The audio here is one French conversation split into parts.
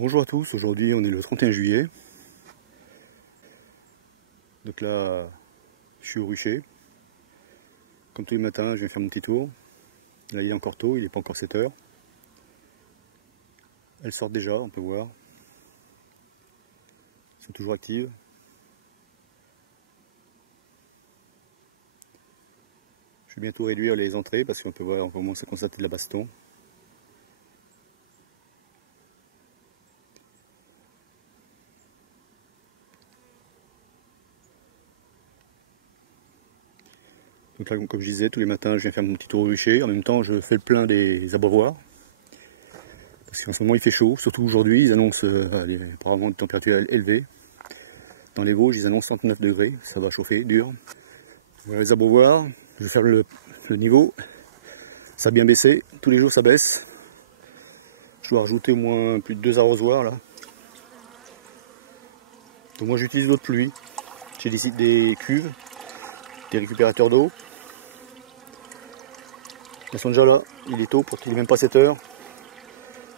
Bonjour à tous, aujourd'hui on est le 31 juillet. Donc là, je suis au rucher. Comme tous les matins, je viens faire mon petit tour. Là il est encore tôt, il n'est pas encore 7 heures. Elles sortent déjà, on peut voir. Elles sont toujours actives. Je vais bientôt réduire les entrées parce qu'on peut voir, on commence à constater de la baston. Donc là, comme je disais, tous les matins, je viens faire mon petit tour au rucher. En même temps, je fais le plein des abreuvoirs. Parce qu'en ce moment, il fait chaud. Surtout aujourd'hui, ils annoncent apparemment des températures élevées. Dans les Vosges, ils annoncent 39 degrés. Ça va chauffer, dur. Voilà les abreuvoirs. Je vais faire le niveau. Ça a bien baissé. Tous les jours, ça baisse. Je dois rajouter au moins plus de 2 arrosoirs, là. Donc moi, j'utilise l'eau de pluie. J'ai des cuves, des récupérateurs d'eau. Elles sont déjà là, il est tôt, il n'est même pas 7 heures.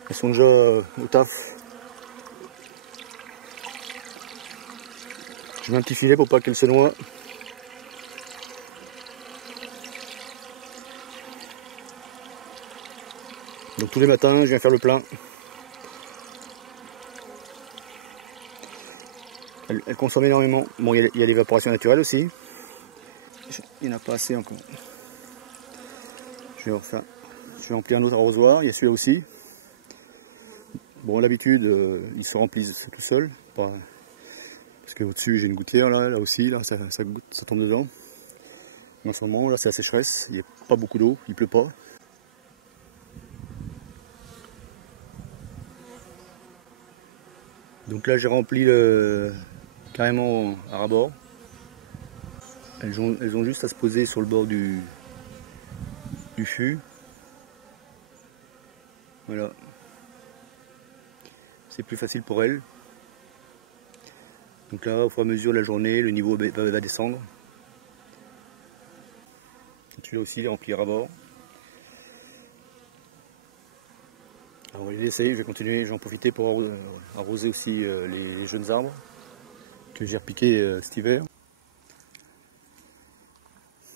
Elles sont déjà au taf. Je mets un petit filet pour pas qu'elles se noient. Donc tous les matins, je viens faire le plein. Elles consomment énormément. Bon, il y a l'évaporation naturelle aussi. Il n'y en a pas assez encore. Je vais remplir un autre arrosoir, il y a celui-là aussi. Bon, à l'habitude, ils se remplissent tout seuls. Parce que au-dessus, j'ai une gouttière, là aussi, là, ça tombe dedans. Mais en ce moment, là, c'est la sécheresse, il n'y a pas beaucoup d'eau, il ne pleut pas. Donc là, j'ai rempli carrément à ras-bord. Elles ont juste à se poser sur le bord du fût. Voilà. C'est plus facile pour elles. Donc là, au fur et à mesure de la journée, le niveau va descendre. Celui-là aussi, il est rempli à ras-bord. On va les laisser, je vais continuer, je vais en profiter pour arroser aussi les jeunes arbres que j'ai repiqués cet hiver.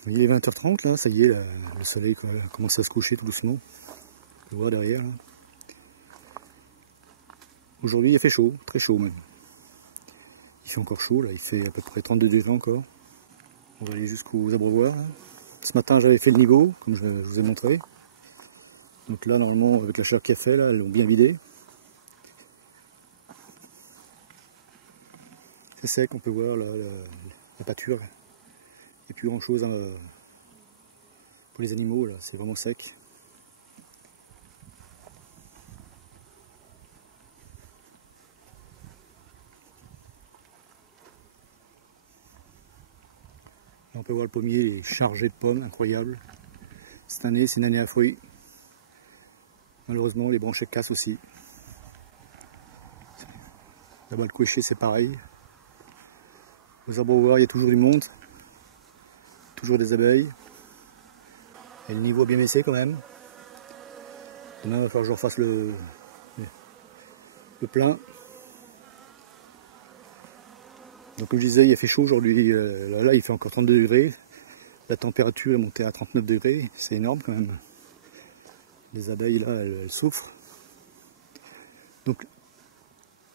Il est 20h30 là, ça y est, le soleil commence à se coucher tout doucement. On peut voir derrière. Aujourd'hui il fait chaud, très chaud même. Il fait encore chaud là, il fait à peu près 32 degrés encore. On va aller jusqu'aux abreuvoirs. Ce matin j'avais fait le niveau, comme je vous ai montré. Donc là normalement avec la chaleur qu'il a fait là, elles l'ont bien vidé. C'est sec, on peut voir la pâture. Il n'y a plus grand chose pour les animaux là, c'est vraiment sec. Là, on peut voir le pommier est chargé de pommes, incroyable. Cette année, c'est une année à fruits. Malheureusement, les branchettes cassent aussi. Là-bas, le cocher, c'est pareil. Aux abreuvoirs, il y a toujours du monde. Toujours des abeilles. Et le niveau a bien baissé quand même. Demain, il va falloir que je refasse le plein. Donc comme je disais, il a fait chaud aujourd'hui. Là, il fait encore 32 degrés. La température est montée à 39 degrés. C'est énorme quand même. Les abeilles, là, elles souffrent. Donc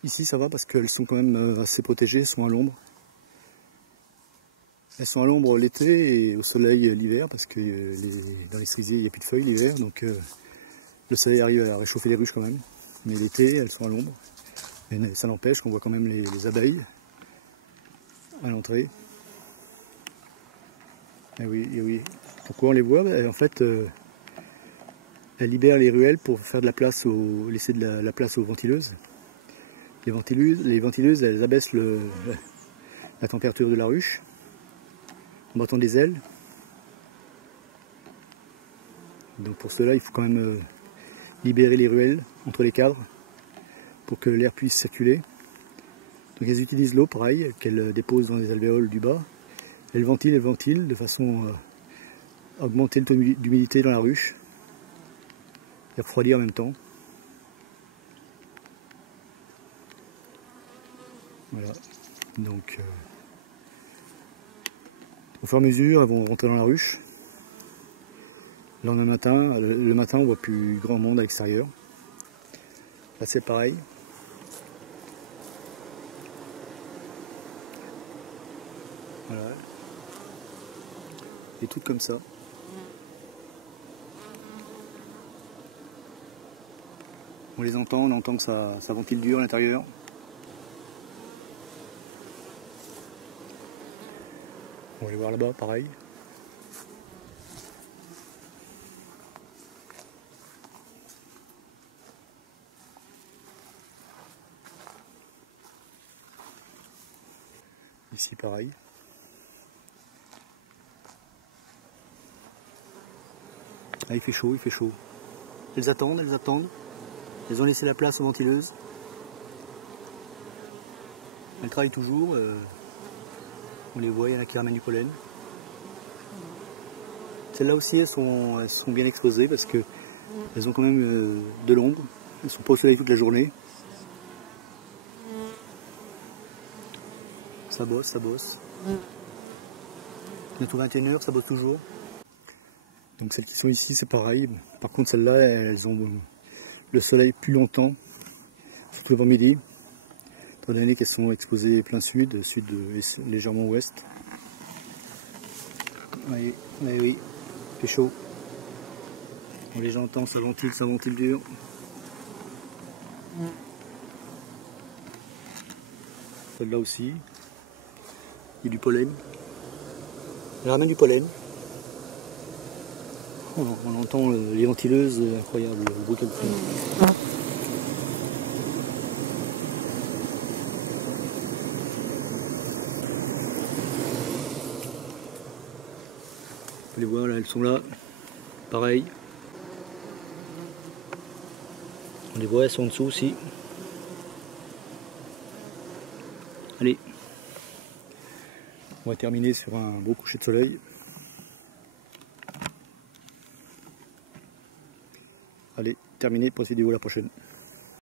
ici, ça va parce qu'elles sont quand même assez protégées. Elles sont à l'ombre. Elles sont à l'ombre l'été et au soleil l'hiver parce que dans les cerisiers il n'y a plus de feuilles l'hiver, donc le soleil arrive à réchauffer les ruches quand même. Mais l'été elles sont à l'ombre. Mais ça n'empêche qu'on voit quand même les abeilles à l'entrée. Et oui. Pourquoi on les voit? En fait, elles libèrent les ruelles pour faire de la place laisser de la place aux ventileuses. Les ventileuses elles abaissent la température de la ruche en battant des ailes. Donc pour cela, il faut quand même libérer les ruelles entre les cadres pour que l'air puisse circuler. Donc elles utilisent l'eau, pareil, qu'elles déposent dans les alvéoles du bas. Elles ventilent de façon à augmenter le taux d'humidité dans la ruche et refroidir en même temps. Voilà, donc au fur et à mesure, elles vont rentrer dans la ruche. Le lendemain matin, le matin, on voit plus grand monde à l'extérieur. Là, c'est pareil. Voilà. Des trucs comme ça. On les entend, on entend que ça ventile dur à l'intérieur. On va aller voir là-bas, pareil. Ici, pareil. Ah, il fait chaud, il fait chaud. Elles attendent, elles attendent. Elles ont laissé la place aux ventileuses. Elles travaillent toujours. On les voit, il y en a qui ramènent du pollen. Celles-là aussi, elles sont bien exposées parce qu'elles ont quand même de l'ombre. Elles ne sont pas au soleil toute la journée. Ça bosse, ça bosse. Bientôt 21h, ça bosse toujours. Donc celles qui sont ici, c'est pareil. Par contre, celles-là, elles ont le soleil plus longtemps, surtout l'avant-midi. Étant donné qu'elles sont exposées plein sud et légèrement ouest. Oui, oui, oui, il fait chaud. On les entend, ça ventile dur. Celle-là aussi, il y a du pollen. Elle ramène du pollen. On entend les ventileuses, incroyable le bruit qu'elles font. On les voit là, elles sont là, pareil. On les voit, elles sont en dessous aussi. Allez, on va terminer sur un beau coucher de soleil. Allez, terminé, procédez-vous à la prochaine.